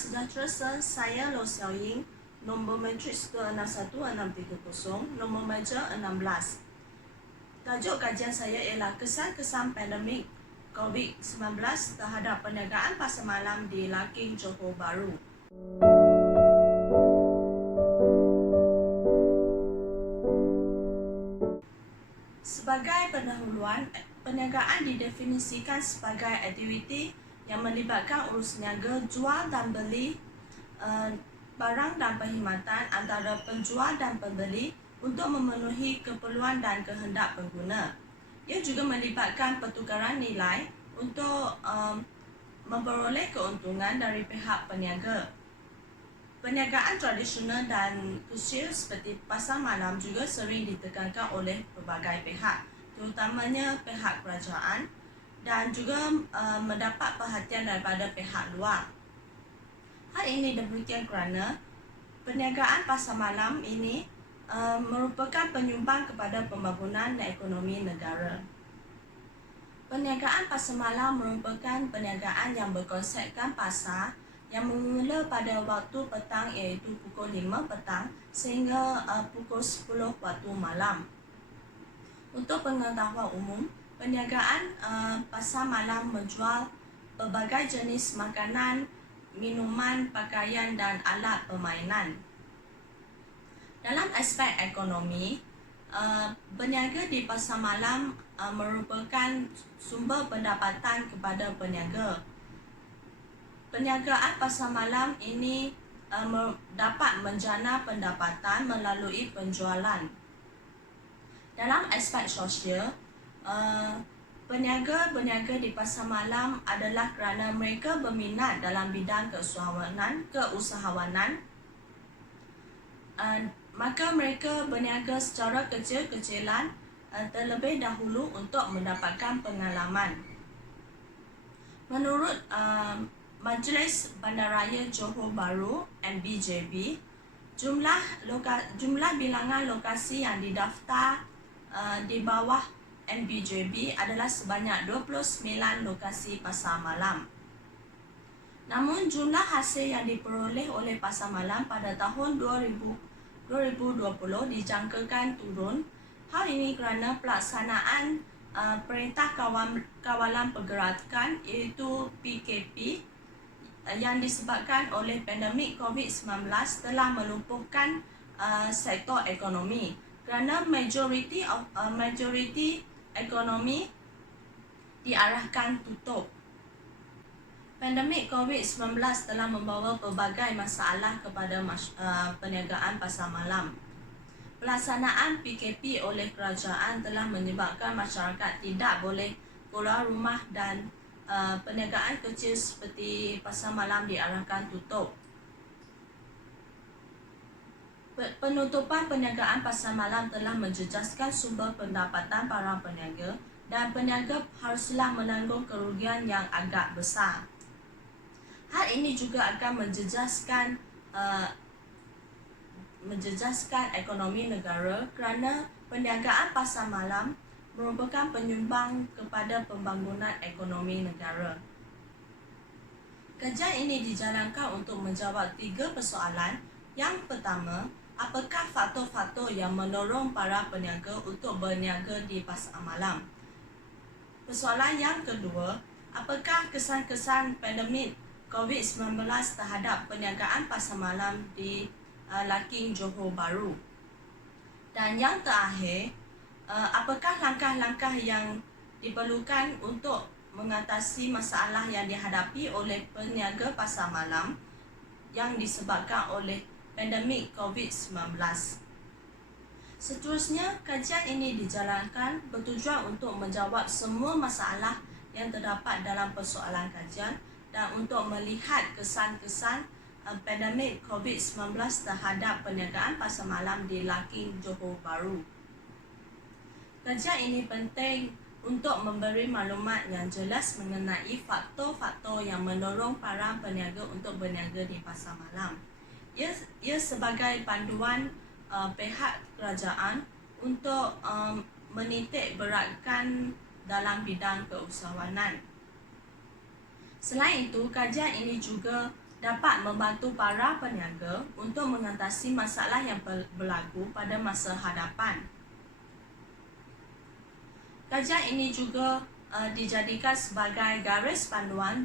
sejahtera saya Lo Xiao Ying, nombor matriks ke61630, nombor meja 16. Tajuk kajian saya ialah kesan-kesan pandemik COVID-19 terhadap perniagaan pasar malam di Larking, Johor Bahru. Sebagai pendahuluan, perniagaan didefinisikan sebagai aktiviti yang melibatkan urus niaga, jual dan beli barang dan perkhidmatan antara penjual dan pembeli untuk memenuhi keperluan dan kehendak pengguna. Ia juga melibatkan pertukaran nilai untuk memperoleh keuntungan dari pihak peniaga. Perniagaan tradisional dan kecil seperti pasar malam juga sering ditekankan oleh pelbagai pihak, terutamanya pihak kerajaan, dan juga mendapat perhatian daripada pihak luar. Hal ini demikian kerana perniagaan pasar malam ini merupakan penyumbang kepada pembangunan ekonomi negara. Perniagaan pasar malam merupakan perniagaan yang berkonsepkan pasar yang bermula pada waktu petang, iaitu pukul 5 petang sehingga pukul 10 waktu malam. Untuk pengetahuan umum, perniagaan pasar malam menjual pelbagai jenis makanan, minuman, pakaian dan alat permainan. Dalam aspek ekonomi, berniaga di pasar malam merupakan sumber pendapatan kepada peniaga. Perniagaan pasar malam ini dapat menjana pendapatan melalui penjualan. Dalam aspek sosial, peniaga-peniaga di pasar malam adalah kerana mereka berminat dalam bidang keusahawanan, maka mereka berniaga secara kecil-kecilan terlebih dahulu untuk mendapatkan pengalaman. Menurut Majlis Bandaraya Johor Bahru (MBJB), jumlah bilangan lokasi yang didaftar di bawah MBJB adalah sebanyak 29 lokasi pasar malam. Namun jumlah hasil yang diperoleh oleh pasar malam pada tahun 2020 dijangkakan turun. Hal ini kerana pelaksanaan Perintah Kawalan Pergerakan iaitu PKP yang disebabkan oleh pandemik COVID-19 telah melumpuhkan sektor ekonomi kerana majoriti ekonomi diarahkan tutup. Pandemik COVID-19 telah membawa pelbagai masalah kepada perniagaan pasar malam. Pelaksanaan PKP oleh kerajaan telah menyebabkan masyarakat tidak boleh keluar rumah dan perniagaan kecil seperti pasar malam diarahkan tutup. Penutupan perniagaan pasar malam telah menjejaskan sumber pendapatan para peniaga dan peniaga haruslah menanggung kerugian yang agak besar. Hal ini juga akan menjejaskan ekonomi negara kerana perniagaan pasar malam merupakan penyumbang kepada pembangunan ekonomi negara. Kajian ini dijalankan untuk menjawab 3 persoalan. Yang pertama, apakah faktor-faktor yang mendorong para peniaga untuk berniaga di pasar malam? Persoalan yang kedua, apakah kesan-kesan pandemik COVID-19 terhadap perniagaan pasar malam di Larking, Johor Bahru? Dan yang terakhir, apakah langkah-langkah yang diperlukan untuk mengatasi masalah yang dihadapi oleh peniaga pasar malam yang disebabkan oleh pandemik COVID-19? Seterusnya, kajian ini dijalankan bertujuan untuk menjawab semua masalah yang terdapat dalam persoalan kajian dan untuk melihat kesan-kesan pandemik COVID-19 terhadap perniagaan pasar malam di Larking, Johor Bahru. Kajian ini penting untuk memberi maklumat yang jelas mengenai faktor-faktor yang mendorong para peniaga untuk berniaga di pasar malam. Ia sebagai panduan pihak kerajaan untuk menitik beratkan dalam bidang keusahawanan. Selain itu, kajian ini juga dapat membantu para peniaga untuk mengatasi masalah yang berlaku pada masa hadapan. Kajian ini juga dijadikan sebagai garis panduan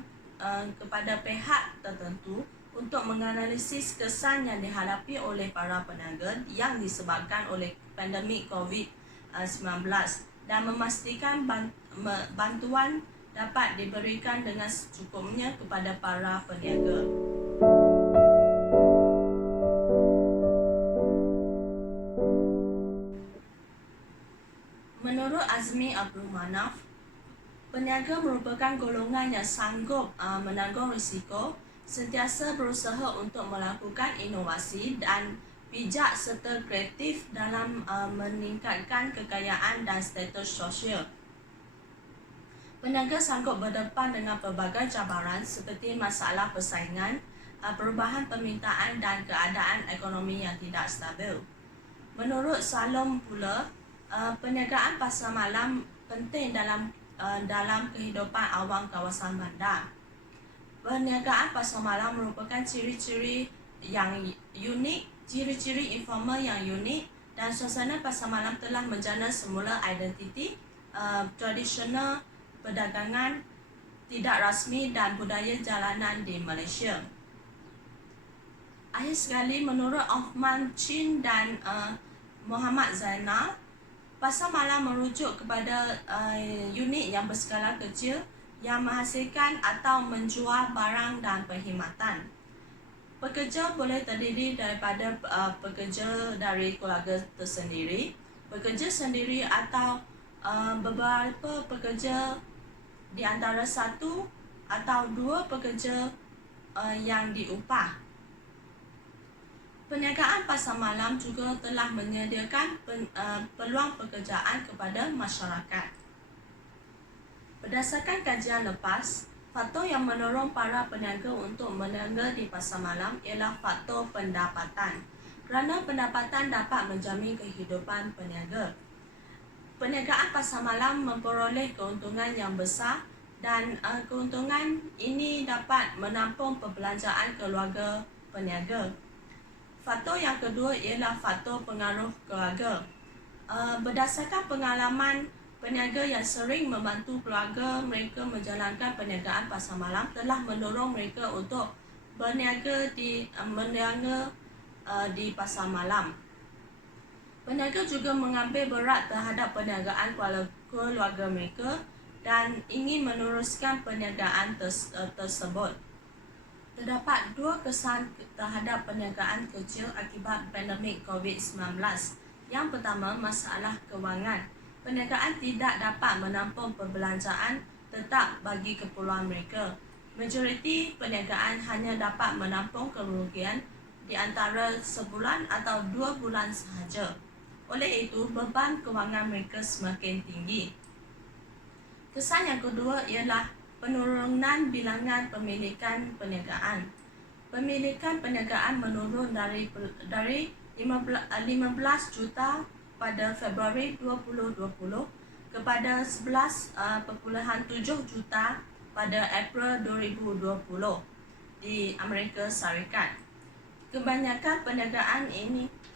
kepada pihak tertentu untuk menganalisis kesan yang dihadapi oleh para peniaga yang disebabkan oleh pandemik COVID-19 dan memastikan bantuan dapat diberikan dengan secukupnya kepada para peniaga. Menurut Azmi Abdul Manaf, peniaga merupakan golongan yang sanggup menanggung risiko, sentiasa berusaha untuk melakukan inovasi dan bijak serta kreatif dalam meningkatkan kekayaan dan status sosial. Peniaga sanggup berdepan dengan pelbagai cabaran seperti masalah persaingan, perubahan permintaan dan keadaan ekonomi yang tidak stabil. Menurut Salom pula, perniagaan pasar malam penting dalam kehidupan awam kawasan bandar. Perniagaan pasar malam merupakan ciri-ciri yang unik, ciri-ciri informal yang unik, dan suasana pasar malam telah menjana semula identiti tradisional perdagangan tidak rasmi dan budaya jalanan di Malaysia. Akhir sekali, menurut Othman Chin dan Muhammad Zainal, pasar malam merujuk kepada unit yang berskala kecil yang menghasilkan atau menjual barang dan perkhidmatan. Pekerja boleh terdiri daripada pekerja dari keluarga tersendiri, pekerja sendiri atau beberapa pekerja di antara satu atau dua pekerja yang diupah. Perniagaan pasar malam juga telah menyediakan peluang pekerjaan kepada masyarakat. Berdasarkan kajian lepas, faktor yang mendorong para peniaga untuk berniaga di pasar malam ialah faktor pendapatan, kerana pendapatan dapat menjamin kehidupan peniaga. Perniagaan pasar malam memperoleh keuntungan yang besar dan keuntungan ini dapat menampung perbelanjaan keluarga peniaga. Faktor yang kedua ialah faktor pengaruh keluarga. Berdasarkan pengalaman, peniaga yang sering membantu keluarga mereka menjalankan perniagaan pasar malam telah mendorong mereka untuk berniaga di pasar malam. Peniaga juga mengambil berat terhadap perniagaan keluarga mereka dan ingin meneruskan perniagaan tersebut. Terdapat dua kesan terhadap perniagaan kecil akibat pandemik COVID-19. Yang pertama, masalah kewangan. Perniagaan tidak dapat menampung perbelanjaan tetap bagi keperluan mereka. Majoriti perniagaan hanya dapat menampung kerugian di antara sebulan atau 2 bulan sahaja. Oleh itu, beban kewangan mereka semakin tinggi. Kesan yang kedua ialah penurunan bilangan pemilikan perniagaan. Pemilikan perniagaan menurun dari 15 juta pada Februari 2020 kepada 11.7 juta pada April 2020 di Amerika Syarikat. Kebanyakan perniagaan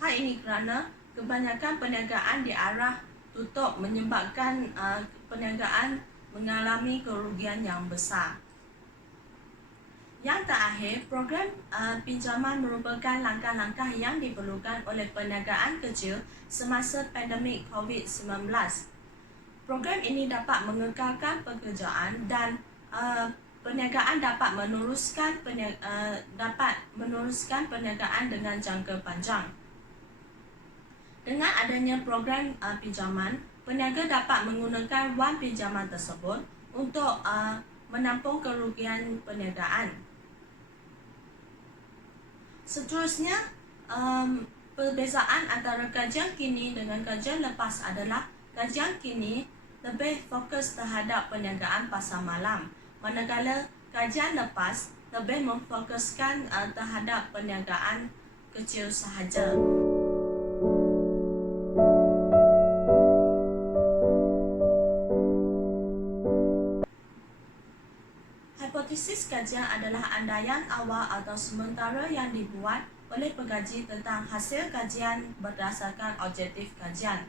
hal ini kerana kebanyakan perniagaan diarah tutup menyebabkan perniagaan mengalami kerugian yang besar. Yang terakhir, program pinjaman merupakan langkah-langkah yang diperlukan oleh perniagaan kecil semasa pandemik COVID-19. Program ini dapat mengekalkan pekerjaan dan perniagaan dapat meneruskan perniagaan dengan jangka panjang. Dengan adanya program pinjaman, peniaga dapat menggunakan wang pinjaman tersebut untuk menampung kerugian perniagaan. Seterusnya, perbezaan antara kajian kini dengan kajian lepas adalah kajian kini lebih fokus terhadap perniagaan pasar malam, manakala kajian lepas lebih memfokuskan terhadap perniagaan kecil sahaja. Hipotesis kajian adalah andaian awal atau sementara yang dibuat oleh pengkaji tentang hasil kajian berdasarkan objektif kajian.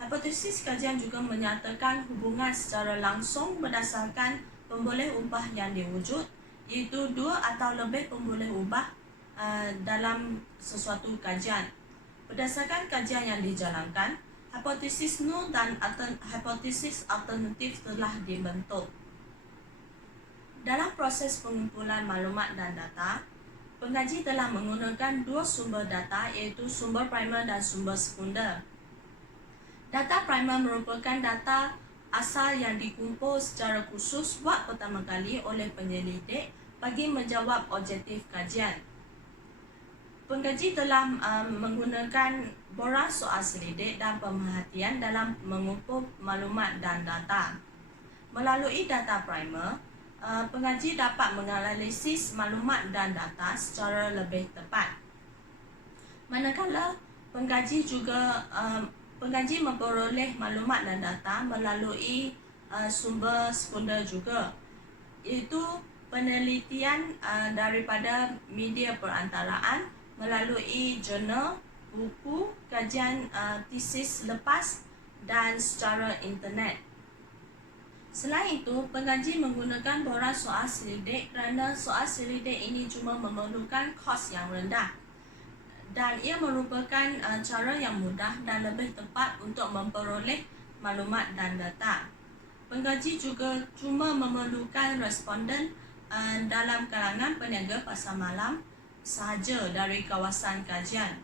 Hipotesis kajian juga menyatakan hubungan secara langsung berdasarkan pemboleh ubah yang diwujud, iaitu dua atau lebih pemboleh ubah dalam sesuatu kajian. Berdasarkan kajian yang dijalankan, hipotesis nol dan hipotesis alternatif telah dibentuk. Dalam proses pengumpulan maklumat dan data, pengkaji telah menggunakan dua sumber data, iaitu sumber primer dan sumber sekunder. Data primer merupakan data asal yang dikumpul secara khusus buat pertama kali oleh penyelidik bagi menjawab objektif kajian. Pengkaji telah menggunakan borang soal selidik dan pemerhatian dalam mengumpul maklumat dan data. Melalui data primer, pengkaji dapat menganalisis maklumat dan data secara lebih tepat. Manakala pengkaji memperoleh maklumat dan data melalui sumber sekunder juga, iaitu penelitian daripada media perantaraan melalui jurnal, buku, kajian tesis lepas dan secara internet. Selain itu, pengkaji menggunakan borang soal selidik kerana soal selidik ini cuma memerlukan kos yang rendah dan ia merupakan cara yang mudah dan lebih tepat untuk memperoleh maklumat dan data. Pengkaji juga cuma memerlukan responden dalam kalangan peniaga pasar malam sahaja dari kawasan kajian.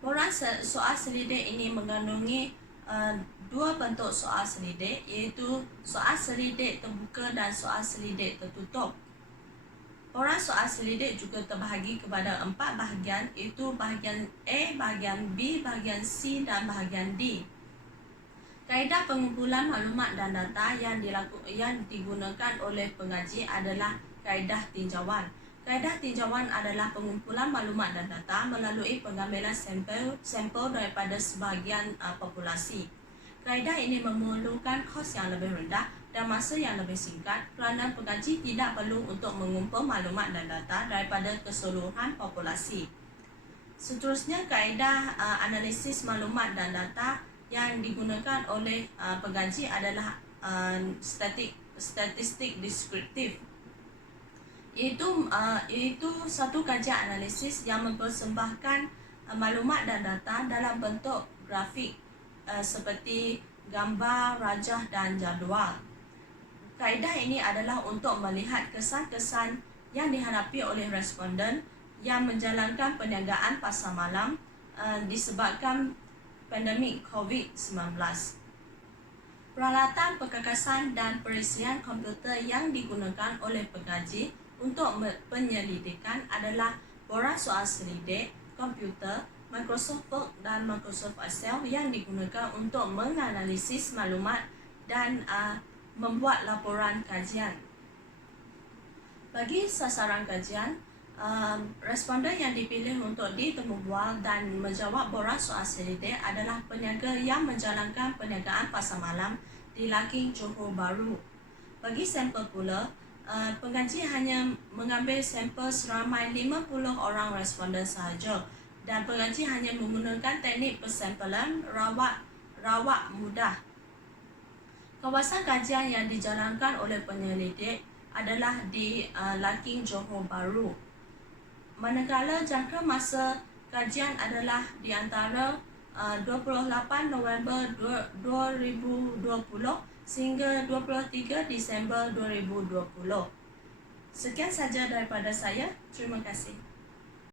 Borang soal selidik ini mengandungi dua bentuk soal selidik, iaitu soal selidik terbuka dan soal selidik tertutup. Borang soal selidik juga terbahagi kepada 4 bahagian, iaitu bahagian A, bahagian B, bahagian C dan bahagian D. Kaedah pengumpulan maklumat dan data yang digunakan oleh pengkaji adalah kaedah tinjauan. Kaedah tinjauan adalah pengumpulan maklumat dan data melalui pengambilan sampel daripada sebahagian populasi. Kaedah ini memerlukan kos yang lebih rendah dan masa yang lebih singkat kerana pengkaji tidak perlu untuk mengumpul maklumat dan data daripada keseluruhan populasi. Seterusnya, kaedah analisis maklumat dan data yang digunakan oleh pengkaji adalah statistik deskriptif, iaitu satu kajian analisis yang mempersembahkan maklumat dan data dalam bentuk grafik seperti gambar, rajah dan jadual. Kaedah ini adalah untuk melihat kesan-kesan yang dihadapi oleh responden yang menjalankan perniagaan pasar malam disebabkan pandemik COVID-19. Peralatan perkakasan dan perisian komputer yang digunakan oleh pengkaji untuk penyelidikan adalah borang soal selidik, komputer, Microsoft Word dan Microsoft Excel yang digunakan untuk menganalisis maklumat dan membuat laporan kajian. Bagi sasaran kajian, responden yang dipilih untuk ditemubual dan menjawab borang soal selidik adalah peniaga yang menjalankan perniagaan pasar malam di Larking, Johor Bahru. Bagi sampel pula, pengkaji hanya mengambil sampel seramai 50 orang responden sahaja dan pengkaji hanya menggunakan teknik persampelan rawak mudah. Kawasan kajian yang dijalankan oleh penyelidik adalah di Larking, Johor Bahru. Manakala jangka masa kajian adalah di antara 28 November 2020 sehingga 23 Disember 2020. Sekian saja daripada saya. Terima kasih.